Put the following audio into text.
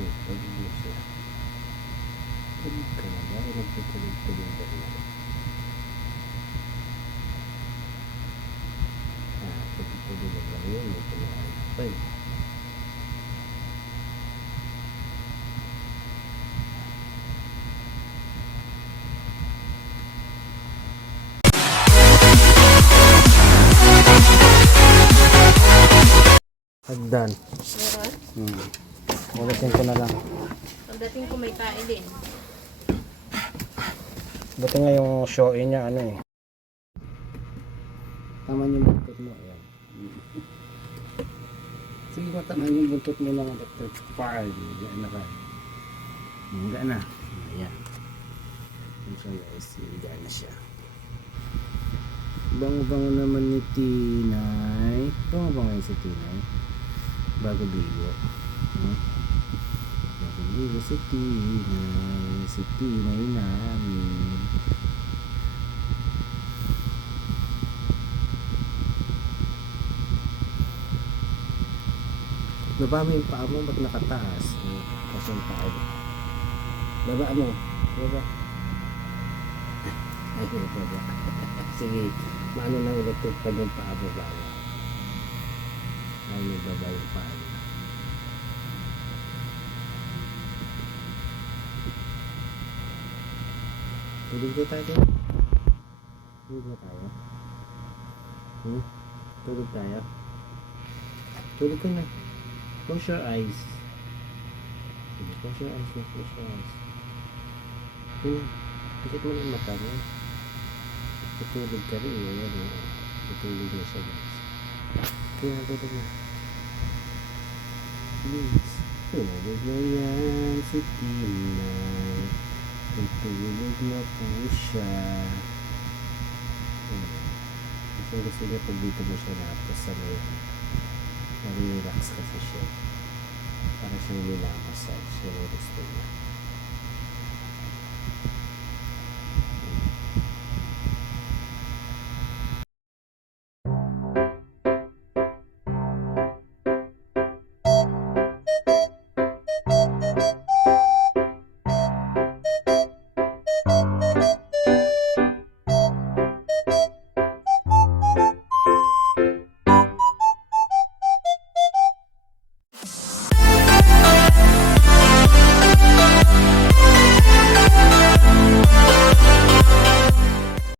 Tulog na siya. Tulog ka na ba? Nagtutulog-tulog ka na. Tulog na lang yun. May kumain pa eh. Hagdan. Meron? Ulitin ko na lang. Pagdating ko may tae din. Buti nga yung show-in niya, ano eh. Taman yung buntot mo, ayan. Sige, mataman yung buntot mo ng electric fan. Gaan na ka. Gaan na. Ayan. Yan siya guys, gaan na siya. Bango-bango naman ni Tinay. Bango-bango yun si Tinay. Bago bigo. Bago bigo si Tinay. Si Tinay namin. Baba mo yung paa mo, ba't nakataas? Kasi yung paa mo. Baba mo. Baba. Ay, baba. Sige, maano ng electric pag yung paa mo bawa. Ay, may baba yung paa mo. Tulog na tayo. Tulog na tayo. Tulog tayo. Tulog ka na. Close your eyes. Sige, close your eyes. Close your eyes. Pikit mo ng mata mo. Tutulog ka rin. Ayan o. Tutulog na siya guys. Kaya tutulog na. Please. Tulog na yan si Tinay. Tutulog na po siya. Kasi gusto niya pag dito mo siya napos sa may relax kasi siya. Para siyang nilamassage. Siya gusto niya.